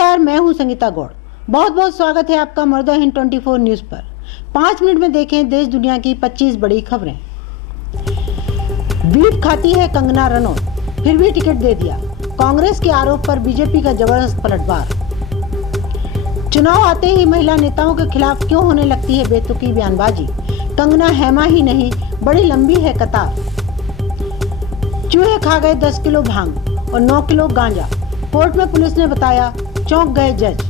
नमस्कार, मैं हूं संगीता गौड़। बहुत बहुत स्वागत है आपका मर्द हिंद 24 न्यूज पर। 5 मिनट में देखें देश दुनिया की 25 बड़ी खबरें। बीफ खाती है कंगना रनौत, फिर भी टिकट दे दिया। कांग्रेस के आरोप पर बीजेपी का जबरदस्त पलटवार। चुनाव आते ही महिला नेताओं के खिलाफ क्यों होने लगती है बेतुकी बयानबाजी। कंगना हेमा ही नहीं, बड़ी लंबी है कतार। चूहे खा गए 10 किलो भांग और 9 किलो गांजा। कोर्ट में पुलिस ने बताया, चौंक गए जज।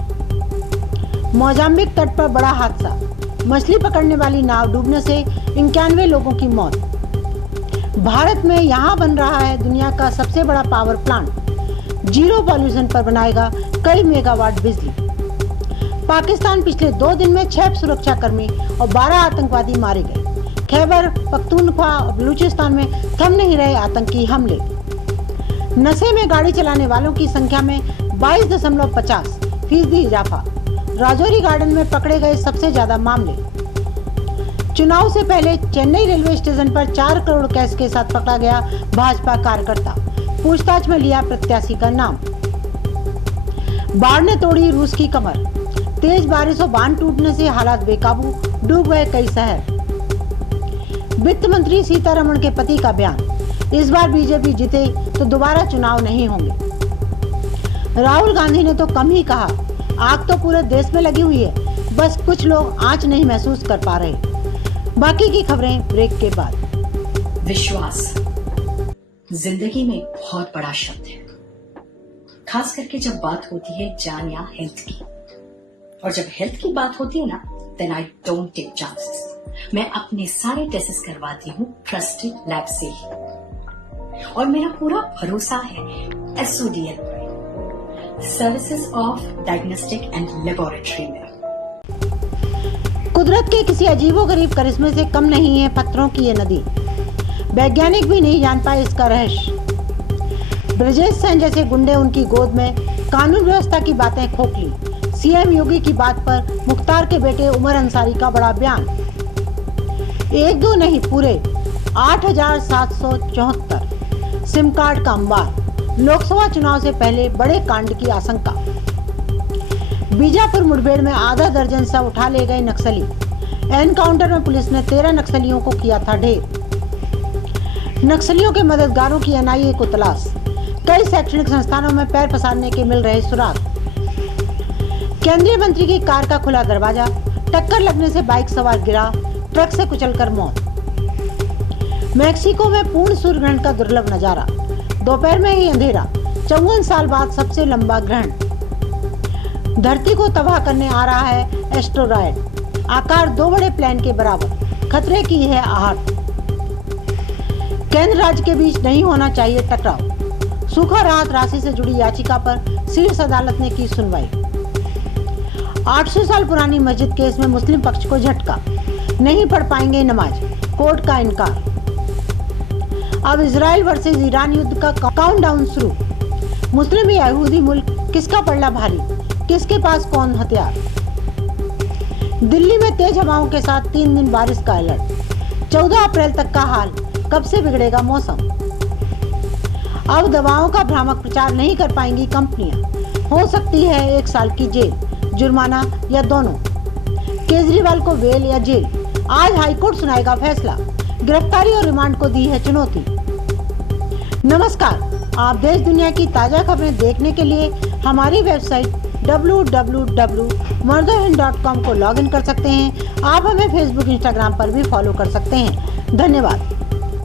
मोजाम्बिक तट पर बड़ा हादसा, मछली पकड़ने वाली नाव डूबने से 91 लोगों की मौत। भारत में यहाँ बन रहा है दुनिया का सबसे बड़ा पावर प्लांट। जीरो पॉल्यूशन पर बनाएगा कई मेगावाट बिजली। पाकिस्तान पिछले 2 दिन में 6 सुरक्षाकर्मी और 12 आतंकवादी मारे गए। खैबर पख्तूनख्वा और बलूचिस्तान में थम नहीं रहे आतंकी हमले। नशे में गाड़ी चलाने वालों की संख्या में 22.50% इजाफा। राजौरी गार्डन में पकड़े गए सबसे ज्यादा मामले। चुनाव से पहले चेन्नई रेलवे स्टेशन पर 4 करोड़ कैश के साथ पकड़ा गया भाजपा कार्यकर्ता। पूछताछ में लिया प्रत्याशी का नाम। बाढ़ ने तोड़ी रूस की कमर। तेज बारिश और बांध टूटने से हालात बेकाबू, डूब गए कई शहर। वित्त मंत्री सीतारमण के पति का बयान, इस बार बीजेपी जीते तो दोबारा चुनाव नहीं होंगे। राहुल गांधी ने तो कम ही कहा, आग तो पूरे देश में लगी हुई है, बस कुछ लोग आंच नहीं महसूस कर पा रहे। बाकी की खबरें ब्रेक के बाद। विश्वास जिंदगी में बहुत बड़ा शब्द है, खास करके जब बात होती है जान या हेल्थ की। और जब हेल्थ की बात होती है ना, then I don't take chances. मैं अपने सारे टेस्ट करवाती हूँ ट्रस्टेड लैब से ही, और मेरा पूरा भरोसा है SODL पर, services of diagnostic and laboratory में। कुदरत के किसी अजीबोगरीब करिश्मे से कम नहीं है पत्थरों की ये नदी। वैज्ञानिक भी नहीं जान पाए इसका रहस्य। ब्रजेश सेन जैसे गुंडे उनकी गोद में कानून व्यवस्था की बातें खोखली। CM योगी की बात पर मुख्तार के बेटे उमर अंसारी का बड़ा बयान। 1-2 नहीं, पूरे 8,774 सिम कार्ड का अंबार। लोकसभा चुनाव से पहले बड़े कांड की आशंका। बीजापुर मुठभेड़ में आधा दर्जन शव उठा ले गए नक्सली। एनकाउंटर में पुलिस ने 13 नक्सलियों को किया था ढेर। नक्सलियों के मददगारों की NIA को तलाश। कई शैक्षणिक संस्थानों में पैर पसारने के मिल रहे सुराग। केंद्रीय मंत्री की कार का खुला दरवाजा, टक्कर लगने से बाइक सवार गिरा, ट्रक से कुचलकर मौत। मैक्सिको में पूर्ण सूर्य ग्रहण का दुर्लभ नजारा, दोपहर में ही अंधेरा। 54 साल बाद सबसे लंबा ग्रहण। धरती को तबाह करने आ रहा है एस्टेरॉयड, आकार 2 बड़े प्लेन के बराबर, खतरे की है आहट। केंद्र राज्य के बीच नहीं होना चाहिए टकराव। सूखा राहत राशि से जुड़ी याचिका पर शीर्ष अदालत ने की सुनवाई। 800 साल पुरानी मस्जिद केस में मुस्लिम पक्ष को झटका, नहीं पढ़ पाएंगे नमाज, कोर्ट का इनकार। अब इजराइल वर्सेस ईरान युद्ध का काउंटडाउन शुरू। मुस्लिम या यहूदी मुल्क किसका पड़ला भारी, किसके पास कौन हथियार। दिल्ली में तेज हवाओं के साथ 3 दिन बारिश का अलर्ट। 14 अप्रैल तक का हाल, कब से बिगड़ेगा मौसम। अब दवाओं का भ्रामक प्रचार नहीं कर पाएंगी कंपनियां, हो सकती है 1 साल की जेल, जुर्माना या दोनों। केजरीवाल को बेल या जेल, आज हाईकोर्ट सुनाएगा फैसला। गिरफ्तारी और रिमांड को दी है चुनौती। नमस्कार, आप देश दुनिया की ताजा खबरें देखने के लिए हमारी वेबसाइट www.mardahind.com को लॉगिन कर सकते हैं। आप हमें फेसबुक, इंस्टाग्राम पर भी फॉलो कर सकते हैं। धन्यवाद।